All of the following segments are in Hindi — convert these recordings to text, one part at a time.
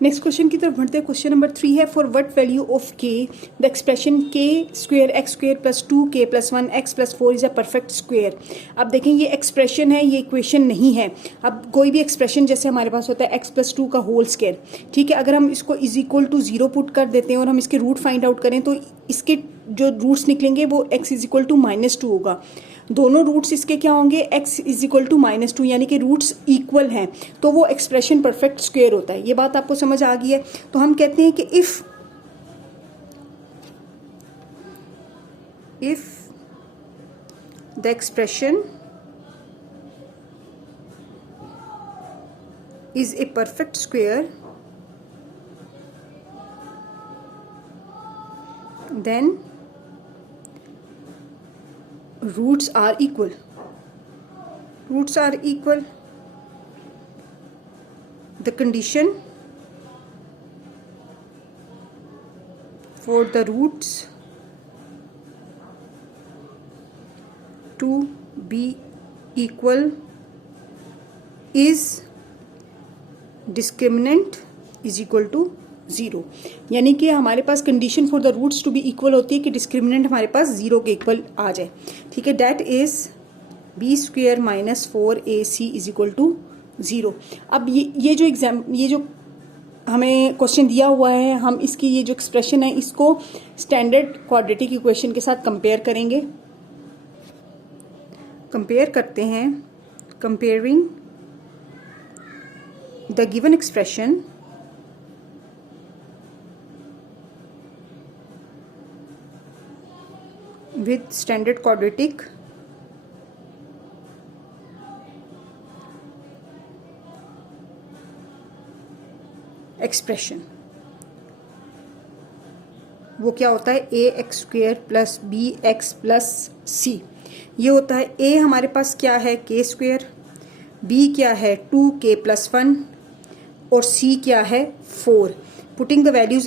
नेक्स्ट क्वेश्चन की तरफ बढ़ते हैं। क्वेश्चन नंबर 3 है, फॉर व्हाट वैल्यू ऑफ के द एक्सप्रेशन के square x square plus 2k plus 1x plus 4 is a perfect square. अब देखें ये एक्सप्रेशन है, ये इक्वेशन नहीं है। अब कोई भी एक्सप्रेशन जैसे हमारे पास होता है x प्लस 2 का होल स्क्वेयर, ठीक है, अगर हम इसको इज इक्वल टू 0 पुट कर देते हैं और हम इसके रूट फाइंड आउट करें तो इसके जो रूट्स निकलेंगे वो x इज इक्वल टू -2 होगा। दोनों रूट्स इसके क्या होंगे, x इज इक्वल टू -2, यानी कि रूट्स इक्वल हैं, तो वो एक्सप्रेशन परफेक्ट स्क्वेयर होता है। ये बात आपको समझ आ गई है। तो हम कहते हैं कि if the expression is a perfect square then roots are equal. The condition for the roots to be equal is discriminant is equal to 0। यानी कि हमारे पास condition for the roots to be equal होती है कि डिस्क्रिमिनेंट हमारे पास 0 के इक्वल आ जाए, ठीक है। That is b square minus 4ac is equal to 0। अब ये जो हमें क्वेश्चन दिया हुआ है, हम इसकी ये जो एक्सप्रेशन है इसको स्टैंडर्ड क्वाड्रेटिक इक्वेशन के साथ कंपेयर करेंगे। कंपेयर करते हैं, comparing the given expression with standard quadratic expression। वो क्या होता है, ax square plus bx plus c। ये होता है a हमारे पास क्या है, k स्क्वेयर, b क्या है 2k प्लस 1 और c क्या है 4। Putting the values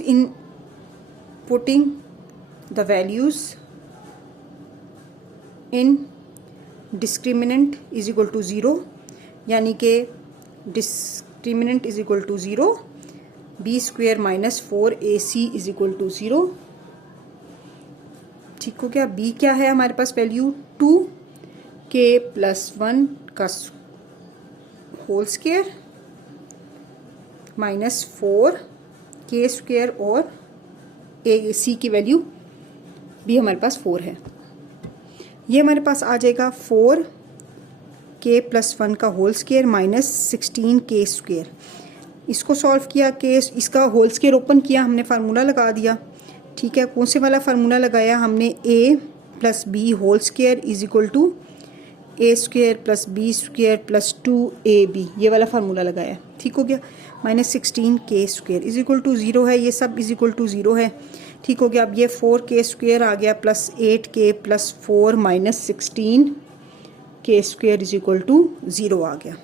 in discriminant is equal to 0, यानी कि discriminant is equal to 0, b square minus 4ac is equal to 0। ठीक हो गया। b क्या है हमारे पास वैल्यू 2k प्लस 1 का whole square minus 4k square और c की वैल्यू भी हमारे पास 4 है। ये हमारे पास आ जाएगा 4k प्लस 1 का whole square minus 16k square. इसको सॉल्व किया, के इसका होल स्क्वेयर ओपन किया, हमने फार्मूला लगा दिया, ठीक है। कौन से वाला फार्मूला लगाया हमने, a plus B whole square is equal to a square plus b square plus 2ab, ये वाला फार्मूला लगाया, ठीक हो गया। Minus 16k square is equal to 0 है, ये सब इज इक्वल टू 0 है, ठीक हो गया। अब ये 4k स्क्वेयर आ गया plus 8k plus 4 minus 16k square is equal to 0 आ गया,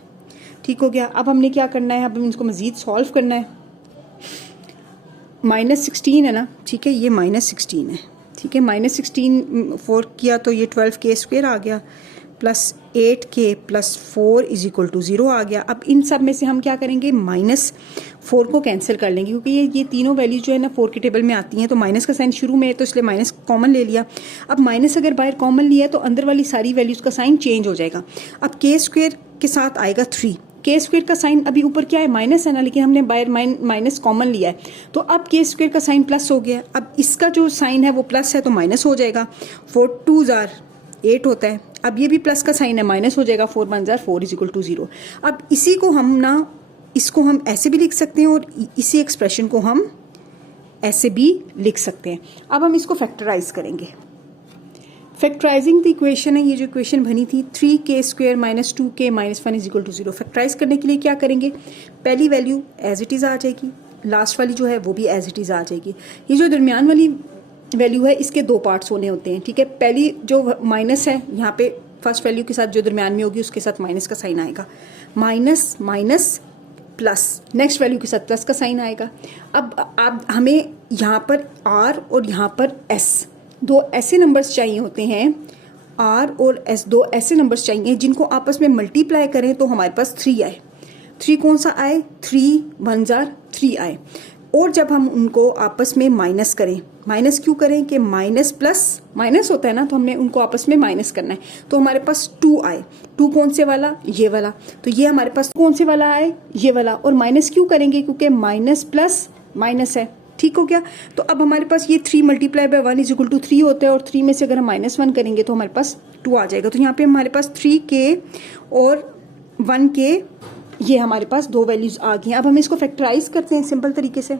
ठीक हो गया। अब हमने क्या करना है, अब हम इसको मज़ीद सॉल्व करना है। -16 है ना, ठीक है, ये -16 है, ठीक है। -16 4 किया तो ये 12k स्क्वेयर आ गया plus 8k plus 4 is equal to 0 आ गया। अब इन सब में से हम क्या करेंगे, -4 को कैंसिल कर लेंगे, क्योंकि ये तीनों वैल्यू जो है ना 4 के टेबल में आती हैं, तो माइनस का साइन शुरू में है तो इसलिए माइनस कॉमन ले लिया। अब माइनस अगर बाहर कॉमन लिया है तो अंदर वाली सारी वैल्यूज़ का साइन चेंज हो जाएगा। अब k स्क्वेयर के साथ आएगा 3, k स्क्वेयर का साइन अभी ऊपर क्या है, माइनस है ना, लेकिन हमने बाहर माइनस कॉमन लिया है तो अब k स्क्वेयर का साइन प्लस हो गया। अब इसका जो साइन है वो प्लस है तो माइनस हो जाएगा, 4 2 8 होता है। अब ये भी प्लस का साइन है, माइनस हो जाएगा, 4 1 4 इज इक्वल टू 0। अब इसी को हम ना, इसको हम ऐसे भी लिख सकते हैं और इसी एक्सप्रेशन को हम ऐसे भी लिख सकते हैं। अब हम इसको फैक्टराइज करेंगे। फैक्टराइजिंग द इक्वेशन है, ये जो इक्वेशन बनी थी 3k square minus 2k minus 1 is equal to 0। Factorise करने के लिए क्या करेंगे, पहली वैल्यू एज इट इज़ आ जाएगी, लास्ट वाली जो है वो भी एज इट इज़ आ जाएगी। ये जो दरमियान वाली वैल्यू है इसके 2 पार्ट्स होने होते हैं, ठीक है। पहली जो माइनस है यहाँ पे फर्स्ट वैल्यू के साथ जो दरमियान में होगी उसके साथ माइनस का साइन आएगा, minus minus plus, next value के साथ प्लस का साइन आएगा। अब हमें यहाँ पर r और यहाँ पर s दो ऐसे नंबर्स चाहिए होते हैं, r और s दो ऐसे नंबर्स चाहिए जिनको आपस में मल्टीप्लाई करें तो हमारे पास 3 आए। 3 कौन सा आए, 3 1 जार 3 आए। और जब हम उनको आपस में माइनस करें, माइनस क्यों करें कि माइनस प्लस माइनस होता है ना, तो हमने उनको आपस में माइनस करना है। तो हमारे पास 2 आए, 2 कौन से वाला, ये वाला, तो ये हमारे पास कौन से वाला आए, ये वाला। और माइनस क्यों करेंगे, क्योंकि माइनस प्लस माइनस है, ठीक हो गया। तो अब हमारे पास ये 3 multiply by 1 is equal to 3 होता है, और 3 में से अगर हम -1 करेंगे तो हमारे पास 2 आ जाएगा। तो यहाँ पे हमारे पास 3k और 1k, ये हमारे पास 2 वैल्यूज आ गई हैं। अब हम इसको फैक्टराइज करते हैं सिंपल तरीके से।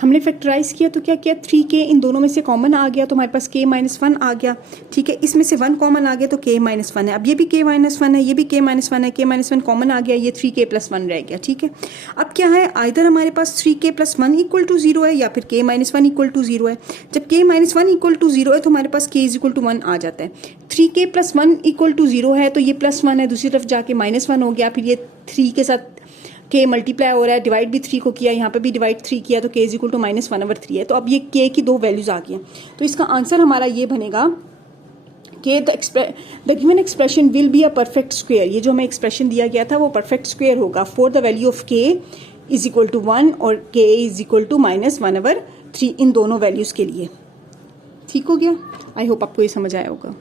हमने फैक्टराइज किया तो क्या किया, 3k इन दोनों में से कॉमन आ गया, तो हमारे पास k माइनस 1 आ गया, ठीक है। इसमें से 1 कॉमन आ गया तो k माइनस 1 है। अब ये भी k माइनस 1 है, ये भी k माइनस 1 है, k माइनस 1 कॉमन आ गया, ये 3k प्लस 1 रह गया, ठीक है। अब क्या है, आइदर हमारे पास 3k प्लस 1 इक्वल टू 0 है, या फिर k माइनस 1 इक्वल टू 0 है। जब k माइनस 1 इक्वल टू 0 है तो हमारे पास k इज इक्वल टू 1 आ जाता है। 3k प्लस 1 इक्वल टू 0 है, तो ये प्लस 1 है, दूसरी तरफ जाके -1 हो गया, फिर ये 3 के साथ k मल्टीप्लाई हो रहा है, डिवाइड भी 3 को किया, यहाँ पे भी डिवाइड 3 किया, तो k इज इक्वल टू -1/3 है। तो अब ये k की 2 वैल्यूज आ गई हैं। तो इसका आंसर हमारा ये बनेगा कि the given expression will be a perfect square. ये जो हमें एक्सप्रेशन दिया गया था वो परफेक्ट स्क्वेयर होगा for the value of k is equal to 1 और k इज इक्वल टू -1/3 इन दोनों वैल्यूज के लिए। ठीक हो गया, आई होप आपको ये समझ आया होगा।